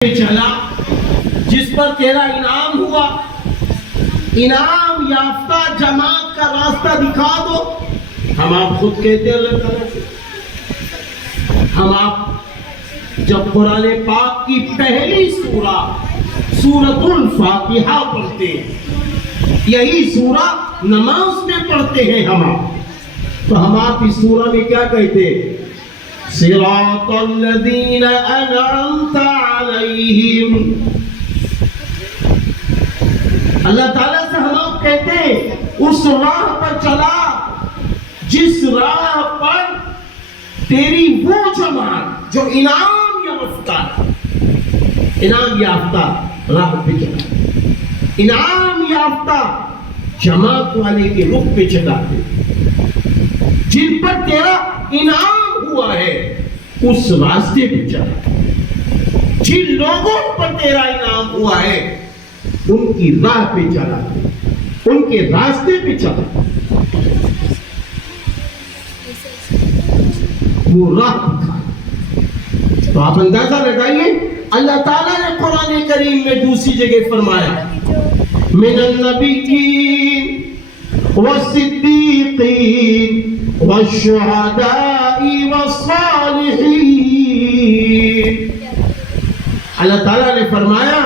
چلا جس پر تیرا انعام ہوا، انعام یافتہ جماعت کا راستہ دکھا دو۔ ہم آپ خود کہتے ہیں اللہ تعالیٰ سے، ہم آپ جب قرآن پاک کی پہلی سورہ سورۃ الفاتحہ پڑھتے ہیں، یہی سورہ نماز میں پڑھتے ہیں ہم آپ، تو ہم آپ اس سورہ میں کیا کہتے ہیں؟ صراط الذین انعمت علیہم۔ اللہ تعالیٰ سے ہم آپ کہتے ہیں اس راہ پر چلا جس راہ پر تیری وہ جماعت جو انعام یافتہ راہ پہ چلا، انعام یافتہ جماعت والے کے رخ پہ چلا، جن پر تیرا انعام ہوا ہے اس راستے پہ چلا، جن لوگوں پر تیرا انعام ہوا ہے ان کی راہ پہ چلا، ان کے راستے پہ چلا، وہ راہ دکھا۔ تو آپ اندازہ لگائیے، اللہ تعالیٰ نے قرآن کریم میں دوسری جگہ فرمایا من النبیین والصدیقین والشہداء والصالحین۔ اللہ تعالیٰ نے فرمایا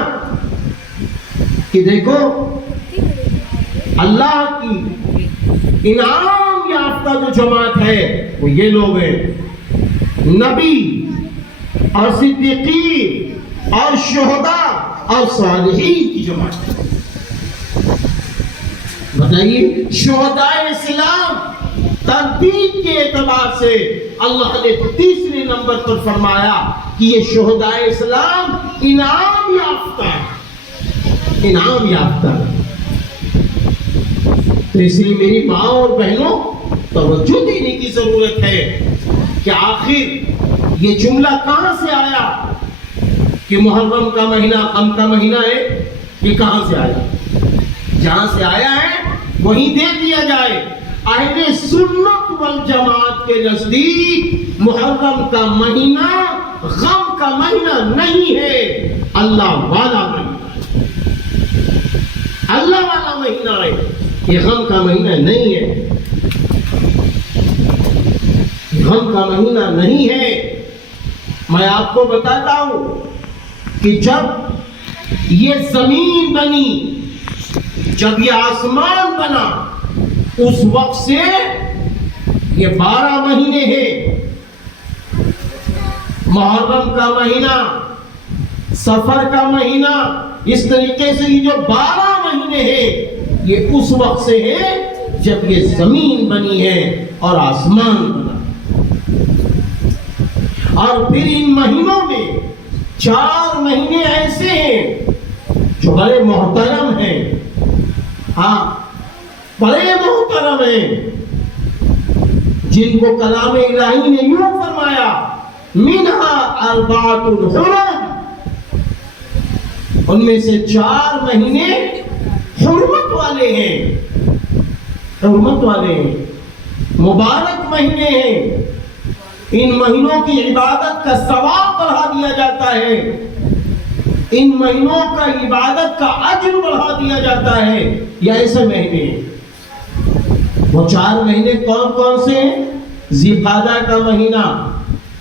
کہ دیکھو اللہ کی انعام یافتہ جو جماعت ہے وہ یہ لوگ ہیں، نبی اور صدیقین اور شہداء اور صالحین کی جماعت۔ بتائیے، شہداء اسلام ترتیب کے اعتبار سے اللہ نے تیسرے نمبر پر فرمایا کہ یہ شہداء اسلام انعام یافتہ، انعام یافتہ۔ تو اس لیے میری ماں اور بہنوں توجہ دینے کی ضرورت ہے کہ آخر یہ جملہ کہاں سے آیا کہ محرم کا مہینہ غم کا مہینہ ہے؟ یہ کہاں سے آیا؟ جہاں سے آیا ہے وہیں دے دیا جائے۔ اہل سنت والجماعت کے نزدیک محرم کا مہینہ غم کا مہینہ نہیں ہے، اللہ والا مہینہ، اللہ والا مہینہ ہے، یہ غم کا مہینہ نہیں ہے، غم کا مہینہ نہیں ہے۔ میں آپ کو بتاتا ہوں کہ جب یہ زمین بنی، جب یہ آسمان بنا، اس وقت سے یہ 12 مہینے ہیں، محرم کا مہینہ، سفر کا مہینہ، اس طریقے سے یہ جو 12 مہینے ہیں یہ اس وقت سے ہے جب یہ زمین بنی ہے اور آسمان بنا۔ اور پھر ان مہینوں میں 4 مہینے ایسے ہیں جو بڑے محترم ہیں، ہاں بڑے محترم ہیں، جن کو کلام الہی نے یوں فرمایا منہا اربعۃ حرم، ان میں سے 4 مہینے حرمت والے ہیں، حرمت والے ہیں، مبارک مہینے ہیں۔ ان مہینوں کی عبادت کا ثواب بڑھا دیا جاتا ہے، ان مہینوں کا عبادت کا اجر بڑھا دیا جاتا ہے۔ یہ ایسے مہینے ہیں۔ وہ 4 مہینے کون کون سے ہیں؟ ذی القعدہ کا مہینہ،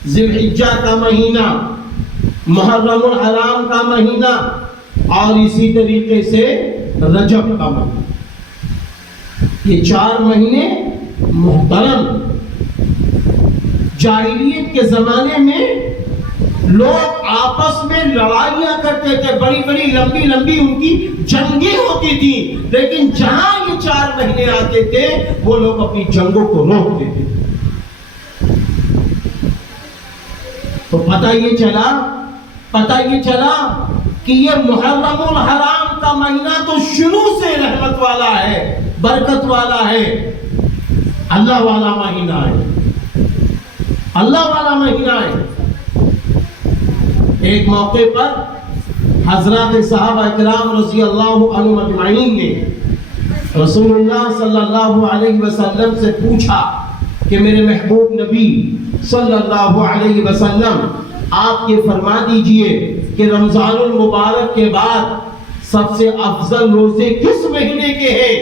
ذی الحجہ کا مہینہ، محرم الحرام کا مہینہ، اور اسی طریقے سے رجب کا مہینہ۔ یہ 4 مہینے محترم۔ جاہلیت کے زمانے میں لوگ آپس میں لڑائیاں کرتے تھے، بڑی بڑی لمبی لمبی ان کی جنگیں ہوتی تھی، لیکن جہاں یہ 4 مہینے آتے تھے وہ لوگ اپنی جنگوں کو روک دیتے تھے۔ تو پتہ یہ چلا کہ یہ محرم الحرام کا مہینہ تو شروع سے رحمت والا ہے، برکت والا ہے، اللہ والا مہینہ ہے، اللہ والا مہینہ ہے۔ ایک موقع پر حضرات صحابہ کرام رضی اللہ عنہم اجمعین نے رسول اللہ صلی اللہ علیہ وسلم سے پوچھا کہ میرے محبوب نبی صلی اللہ علیہ وسلم آپ یہ فرما دیجئے کہ رمضان المبارک کے بعد سب سے افضل روزے کس مہینے کے ہیں؟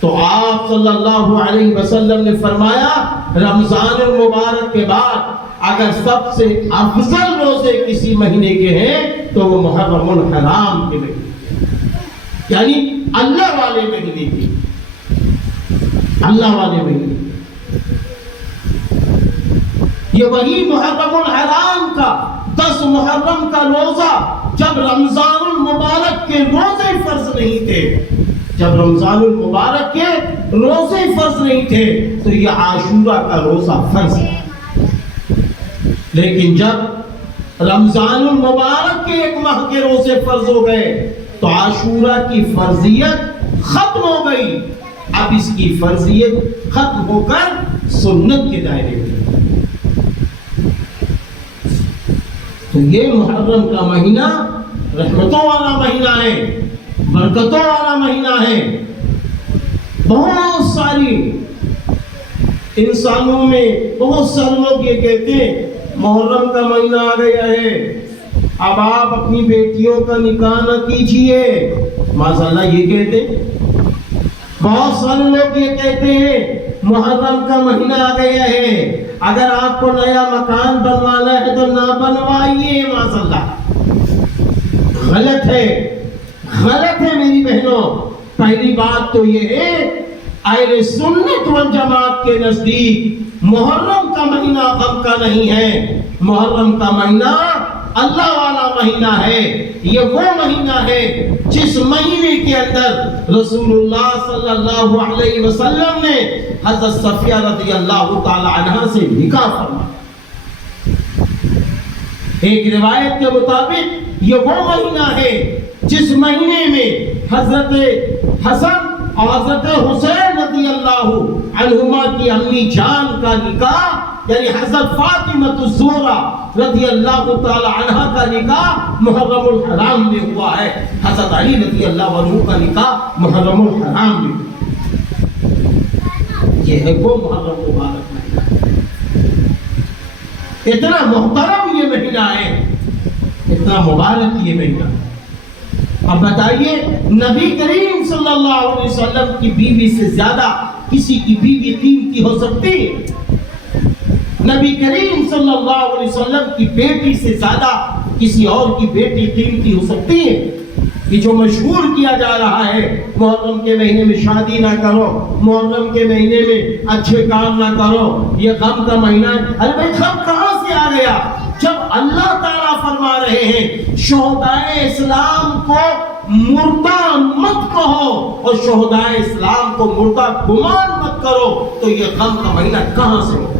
تو آپ صلی اللہ علیہ وسلم نے فرمایا رمضان المبارک کے بعد اگر سب سے افضل روزے کسی مہینے کے ہیں تو وہ محرم الحرام کے مہینے، یعنی اللہ والے مہینے کی، اللہ والے مہینے۔ یہ وہی محرم الحرام کا 10 محرم کا روزہ جب رمضان المبارک کے روزے فرض نہیں تھے، جب رمضان المبارک کے روزے فرض نہیں تھے تو یہ عاشورہ کا روزہ فرض ہے، لیکن جب رمضان المبارک کے 1 ماہ کے روزے فرض ہو گئے تو عاشورہ کی فرضیت ختم ہو گئی، اب اس کی فرضیت ختم ہو کر سنت کے دائرے میں۔ تو یہ محرم کا مہینہ رحمتوں والا مہینہ ہے، برکتوں والا مہینہ ہے۔ بہت ساری انسانوں میں بہت سارے لوگ یہ کہتے ہیں محرم کا مہینہ آ گیا ہے، اب آپ اپنی بیٹیوں کا نکاح نہ کیجئے، ماشاء اللہ یہ کہتے ہیں۔ بہت سارے لوگ یہ کہتے ہیں محرم کا مہینہ آ گیا ہے، اگر آپ کو نیا مکان بنوانا ہے تو نہ بنوائیے، ماشاء اللہ۔ غلط ہے، غلط ہے میری بہنوں۔ پہلی بات تو یہ ہے اہل سنت والجماعت کے نزدیک محرم کا مہینہ غم کا نہیں ہے، محرم کا مہینہ اللہ والا مہینہ ہے۔ یہ وہ مہینہ ہے جس مہینے کے اندر رسول اللہ صلی اللہ علیہ وسلم نے حضرت صفیہ رضی اللہ تعالی عنہ سے نکاح فرمایا۔ ایک روایت کے مطابق یہ وہ مہینہ ہے جس مہینے میں حضرت حسن اور حضرت حسین رضی اللہ عنہما کی امی جان کا نکاح، یعنی حضرت فاطمہ الزہرا رضی اللہ تعالی عنہ کا نکاح محرم الحرام میں ہوا ہے، حضرت علی رضی اللہ عنہ کا نکاح محرم الحرام میں۔ یہ ہے وہ محرم مبارک مہینہ، اتنا محترم یہ مہینہ ہے، اتنا مبارک یہ مہینہ۔ اب بتائیے نبی کریم صلی اللہ علیہ وسلم کی بیوی سے زیادہ کسی کی بیوی قیمتی ہو سکتی ہے؟ نبی کریم صلی اللہ علیہ وسلم کی بیٹی سے زیادہ کسی اور کی بیٹی قیمتی ہو سکتی ہے؟ یہ جو مشہور کیا جا رہا ہے محرم کے مہینے میں شادی نہ کرو، محرم کے مہینے میں اچھے کام نہ کرو، یہ غم کا مہینہ ہے۔ ارے بھائی غم کہاں سے آ گیا جب اللہ تعالیٰ فرما رہے ہیں شہدائے اسلام کو مردہ مت کہو اور شہدائے اسلام کو مردہ گمان مت کرو، تو یہ غم کا مہینہ کہاں سے ہو؟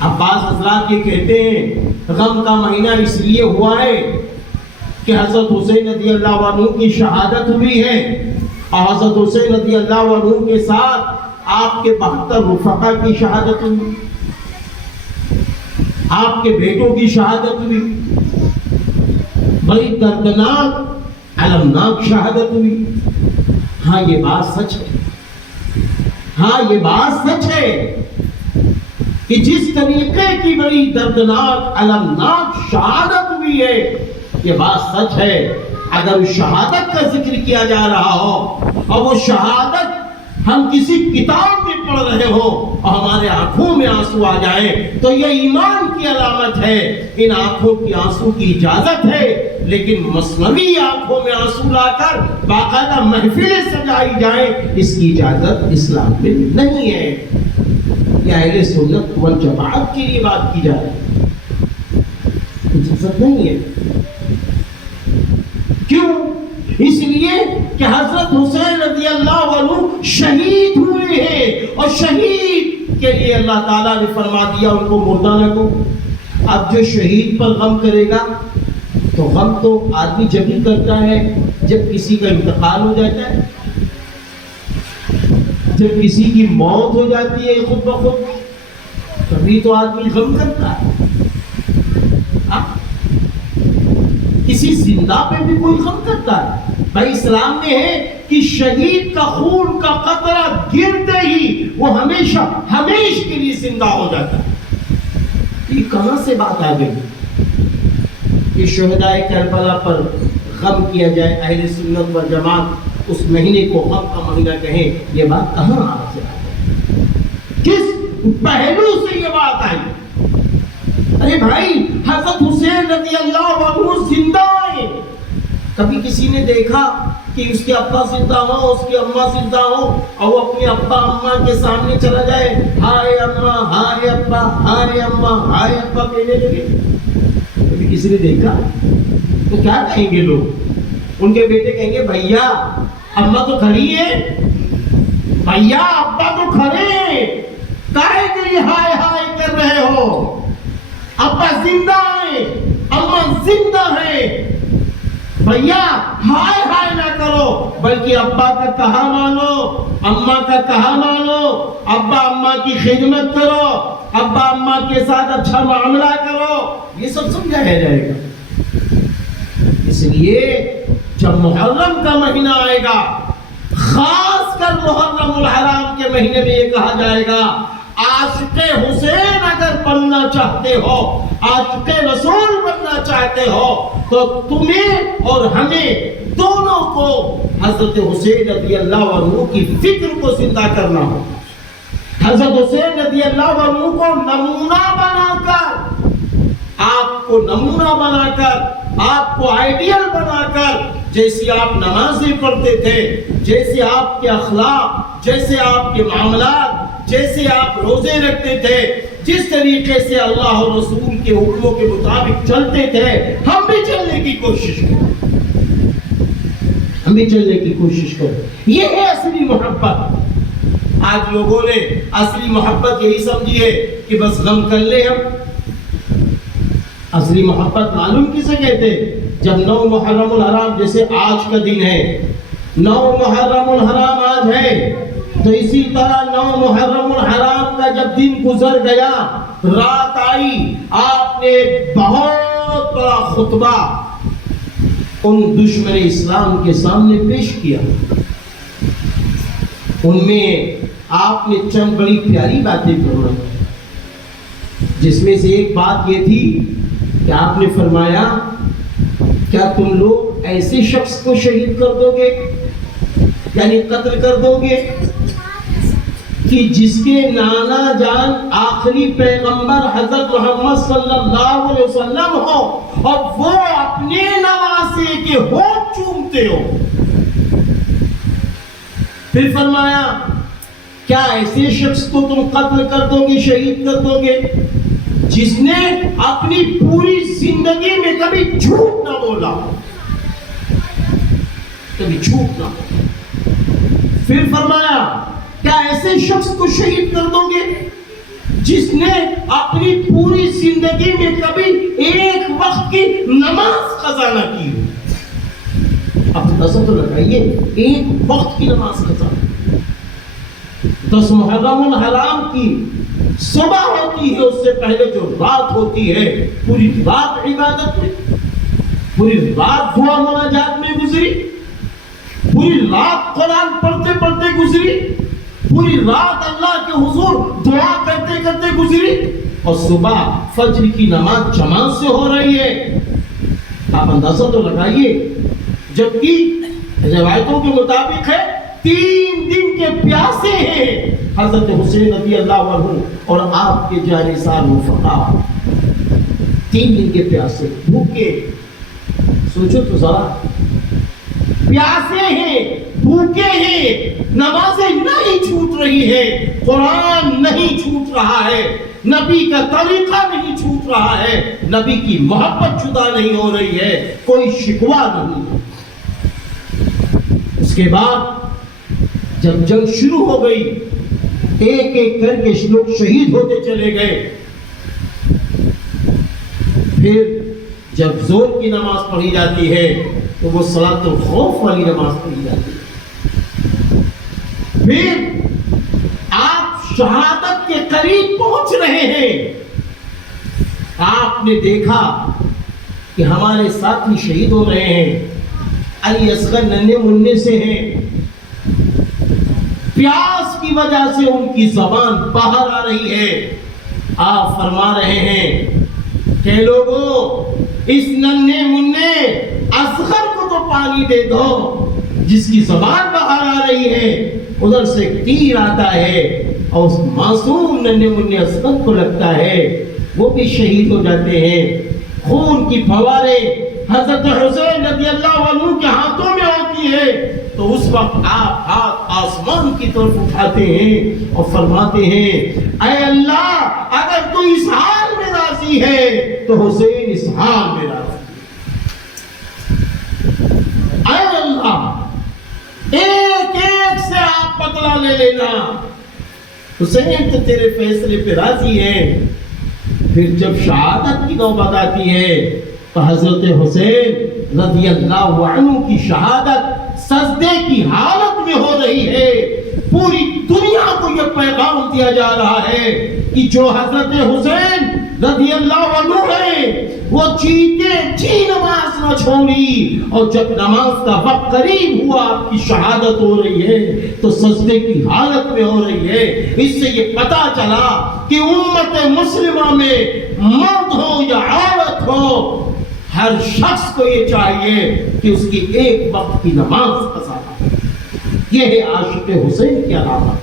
اب بعض حضرات یہ کہتے ہیں غم کا مہینہ اس لیے ہوا ہے کہ حضرت حسین رضی اللہ عنہ کی شہادت ہوئی ہے، اور حضرت حسین رضی اللہ عنہ کے ساتھ آپ کے 72 رفقا کی شہادت ہوئی، آپ کے بیٹوں کی شہادت ہوئی، بڑی دردناک المناک شہادت ہوئی۔ ہاں یہ بات سچ ہے، ہاں یہ بات سچ ہے کہ جس طریقے کی بڑی دردناک المناک شہادت ہوئی ہے، یہ بات سچ ہے۔ اگر اس شہادت کا ذکر کیا جا رہا ہو اور وہ شہادت ہم کسی کتاب میں پڑھ رہے ہو اور ہمارے آنکھوں میں آنسو آ جائے تو یہ ایمان کی علامت ہے۔ ان آنکھوں کی آنسو کی اجازت ہے، لیکن مصنوعی آنکھوں میں آنسو لا کر باقاعدہ محفلیں سجائی جائیں، اس کی اجازت اسلام میں نہیں ہے۔ یہ اہل سنت والجماعت کے لیے بات کی جا رہی ہے، اجازت نہیں ہے۔ کیوں؟ اس لیے کہ حضرت حسین رضی اللہ عنہ شہید ہوئے ہیں، اور شہید کے لیے اللہ تعالیٰ نے فرما دیا ان کو مردہ نہ کو۔ اب جو شہید پر غم کرے گا تو غم تو آدمی جب ہی کرتا ہے جب کسی کا انتقال ہو جاتا ہے، جب کسی کی موت ہو جاتی ہے خود بخود، تبھی تو آدمی غم کرتا ہے۔ کسی زندہ پہ بھی کوئی غم کرتا ہے؟ بھائی اسلام میں ہے کہ شہید کا خون کا قطرہ گرتے ہی وہ ہمیشہ ہمیشہ کے لیے زندہ ہو جاتا ہے۔ یہ کہاں سے بات آ گئی؟ کہ شہدائے کربلا پر غم کیا جائے، اہل سنت والجماعت اس مہینے کو غم کا مہینہ کہیں، یہ بات کہاں آپ سے آئی؟ کس پہلو سے یہ بات آئی؟ ارے بھائی، حضرت حسین رضی اللہ عنہ زندہ ہیں، کبھی کسی نے دیکھا کہ اس کے ابا زندہ ہو، اس کی اماں زندہ ہو اور وہ اپنے ابا اماں کے سامنے چلا جائے، ہائے اماں، ہائے ابا، ہائے اماں، ہائے ابا کہنے لگے؟ کبھی کسی نے دیکھا؟ تو کیا کہیں گے لوگ؟ ان کے بیٹے کہیں گے بھیا اماں تو کھڑی ہے، بھیا ابا تو کھڑے ہیں، کاہے کے لیے ہائے ہائے کر رہے ہو؟ ابا زندہ ہیں، اماں زندہ ہیں، بھیا ہائے ہائے نہ کرو، بلکہ ابا کا کہا مانو، اماں کا کہا مانو، ابا اماں کی خدمت کرو، ابا اماں کے ساتھ اچھا معاملہ کرو، یہ سب سمجھایا جائے گا۔ اس لیے جب محرم کا مہینہ آئے گا، خاص کر محرم الحرام کے مہینے میں یہ کہا جائے گا، عاشق حسین اگر بننا چاہتے ہو، عاشق رسول بننا چاہتے ہو، تو تمہیں اور ہمیں دونوں کو حضرت حسین رضی اللہ عنہ کی فکر کو زندہ کرنا ہو۔ حضرت حسین رضی اللہ عنہ کو نمونہ بنا کر، آپ کو نمونہ بنا کر، آپ کو آئیڈیل بنا کر، جیسے آپ نمازیں پڑھتے تھے، جیسے آپ کے اخلاق، جیسے آپ کے معاملات، جیسے آپ روزے رکھتے تھے، جس طریقے سے اللہ اور رسول کے حکموں کے مطابق چلتے تھے، ہم بھی چلنے کی کوشش کریں، ہم بھی چلنے کی کوشش کریں۔ یہ ہے اصلی محبت۔ آج لوگوں نے اصلی محبت یہی سمجھی ہے کہ بس غم کر لیں ہم۔ اصلی محبت معلوم کسے کہتے ہیں؟ جب 9 محرم الحرام، جیسے آج کا دن ہے، 9 محرم الحرام آج ہے، تو اسی طرح 9 محرم الحرام کا جب دن گزر گیا، رات آئی، آپ نے بہت بڑا خطبہ ان دشمن اسلام کے سامنے پیش کیا۔ ان میں آپ نے چند بڑی پیاری باتیں فرمائی، جس میں سے ایک بات یہ تھی کہ آپ نے فرمایا، کیا تم لوگ ایسے شخص کو شہید کر دو گے، یعنی قتل کر دو گے، کہ جس کے نانا جان آخری پیغمبر حضرت محمد صلی اللہ علیہ وسلم ہو اور وہ اپنے نواسے کے ہونٹ چومتے ہو؟ پھر فرمایا، کیا ایسے شخص کو تم قتل کر دو گے، شہید کر دو گے، جس نے اپنی پوری زندگی میں کبھی جھوٹ نہ بولا، کبھی جھوٹ نہ بولا؟ پھر فرمایا، کیا ایسے شخص کو شہید کر دو گے جس نے اپنی پوری زندگی میں کبھی ایک وقت کی نماز قضا نہ کی ہو؟ اب اندازہ تو لگائیے، ایک وقت کی نماز قضا۔ 10 محرم الحرام کی صبح ہوتی ہے، اس سے پہلے جو رات ہوتی ہے، پوری رات عبادت میں، پوری رات دعا مناجات میں گزری، پوری رات قرآن پڑھتے پڑھتے گزری، پوری رات اللہ کے حضور دعا کرتے کرتے گزری، اور صبح فجر کی نماز جماعت سے ہو رہی ہے۔ آپ اندازہ تو لگائیے، جبکہ روایتوں کے مطابق ہے 3 دن کے پیاسے ہیں حضرت حسین رضی اللہ عنہ اور آپ کے جانثار رفقا، 3 دن کے پیاسے، بھوکے۔ سوچو تو ذرا، پیاسے ہیں، بھوکے ہیں، نمازیں نہیں چھوٹ رہی ہے، قرآن نہیں چھوٹ رہا ہے، نبی کا طریقہ نہیں چھوٹ رہا ہے، نبی کی محبت جدا نہیں ہو رہی ہے، کوئی شکوہ نہیں۔ اس کے بعد جب جنگ شروع ہو گئی، ایک ایک کر کے لوگ شہید ہوتے چلے گئے۔ پھر جب زور کی نماز پڑھی جاتی ہے تو وہ صلاۃ الخوف والی نماز پڑھی جاتی ہے۔ پھر آپ شہادت کے قریب پہنچ رہے ہیں، آپ نے دیکھا کہ ہمارے ساتھی شہید ہو رہے ہیں، علی اصغر ننھے منھے سے ہیں، پیاس کی وجہ سے ان کی زبان باہر آ رہی ہے۔ آپ فرما رہے ہیں کہ لوگوں اس ننھے منھے اصغر کو تو پانی دے دو، جس کی زبان باہر آ رہی ہے ادھر سے تیر آتا ہے اور اس معصوم ننھے منھے اصغر کو لگتا ہے، وہ بھی شہید ہو جاتے ہیں۔ خون کی فوارے حضرت حسین رضی اللہ عنہ کے ہاتھوں میں ہوتی ہے تو اس وقت آپ ہاتھ آسمان کی طرف اٹھاتے ہیں اور فرماتے ہیں اے اللہ اگر تو اس حال میں راضی ہے تو حسین اس حال میں راضی ہے۔ اے اللہ ایک ایک سے آپ بدلہ لے لینا، حسین تو تیرے فیصلے پہ راضی ہے۔ پھر جب شہادت کی نوبت آتی ہے تو حضرت حسین رضی اللہ عنہ کی شہادت سجدے کی حالت میں ہو رہی ہے۔ پوری دنیا کو یہ پیغام دیا جا رہا ہے کہ جو حضرت حسین رضی اللہ عنہ ہے وہ جیتے جی نماز نہ چھوڑی، اور جب نماز کا وقت قریب ہوا آپ کی شہادت ہو رہی ہے تو سجدے کی حالت میں ہو رہی ہے۔ اس سے یہ پتا چلا کہ امت مسلمہ میں مرد ہو یا عورت ہو، ہر شخص کو یہ چاہیے کہ اس کی ایک وقت کی نماز قضا کرے۔ یہ ہے عاشق حسین کی علامت۔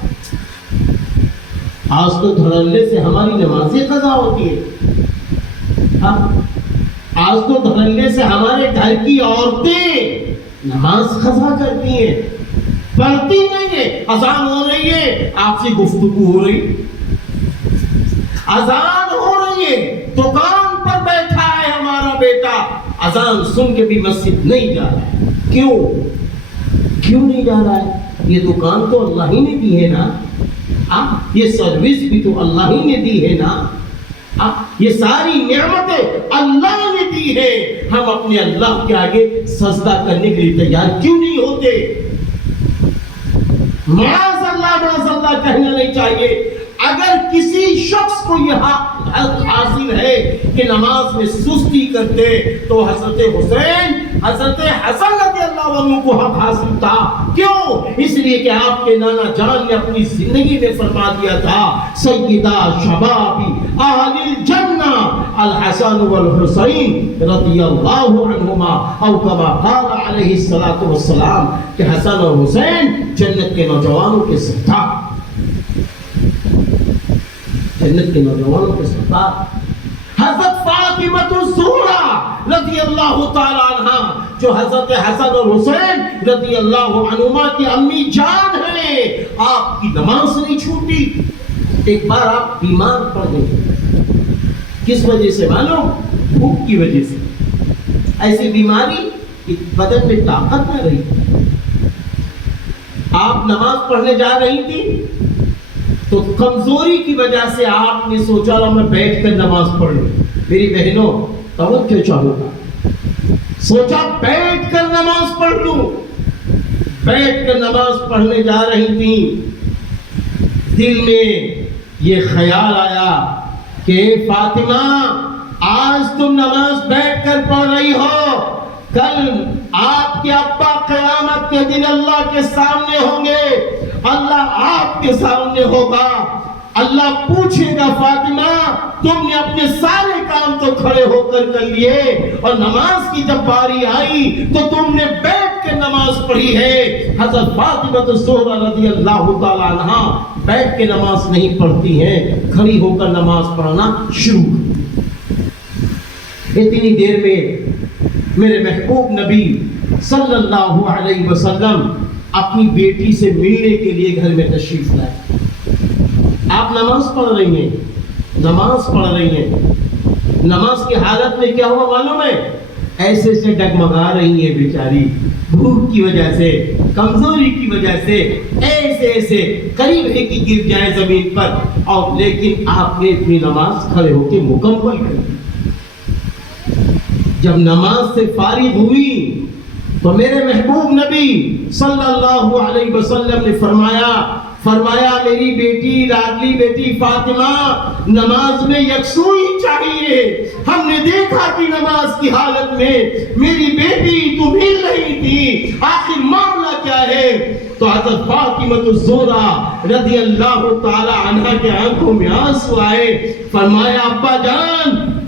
آج تو دھڑلے سے ہماری نمازیں قضا ہوتی ہے، ہاں آج تو دھڑلے سے ہمارے گھر کی عورتیں نماز قضا کرتی ہیں، پڑھتی نہیں ہے۔ اذان ہو رہی ہے آپ سے گفتگو ہو رہی، اذان ہو رہی ہے دکان پر بیٹھا ہے ہمارا بیٹا، اذان سن کے بھی مسجد نہیں جا رہا ہے۔ کیوں نہیں جا رہا ہے؟ یہ دکان تو اللہ ہی نے دی ہے نا، یہ سروس بھی تو اللہ ہی نے دی ہے نا، یہ ساری نعمتیں اللہ نے دی ہے، ہم اپنے اللہ کے آگے سجدہ کرنے کے لیے تیار کیوں نہیں ہوتے؟ معاذ اللہ کہنا نہیں چاہیے۔ اگر کسی شخص کو یہ حق حاصل ہے کہ نماز میں سستی کرتے تو حضرت حسین حضرت حسن رضی اللہ عنہ کو حق حاصل تھا۔ کیوں؟ اس لیے کہ آپ کے نانا جان نے اپنی زندگی میں فرما دیا تھا سیدہ شباب اہل الجنہ الحسن والحسین رضی اللہ عنہما، او کما قال علیہ الصلوۃ والسلام کہ حسن اور حسین جنت کے نوجوانوں کے سردار، جنت کے نوجوانوں کے سردار۔ حضرت فاطمہ الزہرا رضی اللہ تعالی عنہ جو حضرت حسن اور حسین رضی اللہ عنہما کی امی جان ہیں، آپ کی نماز نہیں چھوٹی۔ ایک بار آپ بیمار پڑ گئے، کس وجہ سے معلوم؟ بھوک کی وجہ سے۔ ایسی بیماری کہ بدن میں طاقت نہ رہی، آپ نماز پڑھنے جا رہی تھی تو کمزوری کی وجہ سے آپ نے سوچا میں بیٹھ کر نماز پڑھ لوں۔ میری بہنوں توجہ چاہوں گا، سوچا بیٹھ کر نماز پڑھ لوں۔ بیٹھ کر نماز پڑھنے جا رہی تھی، دل میں یہ خیال آیا کہ فاطمہ آج تم نماز بیٹھ کر پڑھ رہی ہو، کل آپ کے ابا قیامت کے دن اللہ کے سامنے ہوں گے، اللہ آپ کے سامنے ہوگا، اللہ پوچھے گا فاطمہ تم نے اپنے سارے کام تو کھڑے ہو کر لیے اور نماز کی جب باری آئی تو تم نے بیٹھ کے نماز پڑھی ہے۔ حضرت فاطمہ الزہرا رضی اللہ تعالی عنہا بیٹھ کے نماز نہیں پڑھتی ہیں، کھڑی ہو کر نماز پڑھنا شروع کرتی۔ اتنی دیر میں میرے محبوب نبی صلی اللہ علیہ وسلم اپنی بیٹی سے ملنے کے لیے گھر میں تشریف لائے۔ آپ نماز پڑھ رہی ہیں، نماز پڑھ رہی ہیں، نماز کی حالت میں کیا ہوا معلوم ہے؟ ایسے سے ڈگمگا رہی ہیں بیچاری، بھوک کی وجہ سے، کمزوری کی وجہ سے، ایسے قریب ہے کہ گر جائے زمین پر، اور لیکن آپ نے اپنی نماز کھڑے ہو کے مکمل کر دی۔ جب نماز سے فارغ ہوئی تو میرے محبوب نبی صلی اللہ علیہ وسلم نے فرمایا میری بیٹی، لاڈلی بیٹی فاطمہ، نماز میں یکسوئی چاہیے۔ ہم نے دیکھا کہ نماز کی حالت میں میری بیٹی تو ہل رہی تھی، آخر معاملہ کیا ہے؟ تو حضرت فاطمہ الزہرا رضی اللہ تعالی عنہا کے آنکھوں میں آنسو آئے، فرمایا ابا جان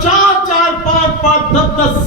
4-4, 5-5, 10-10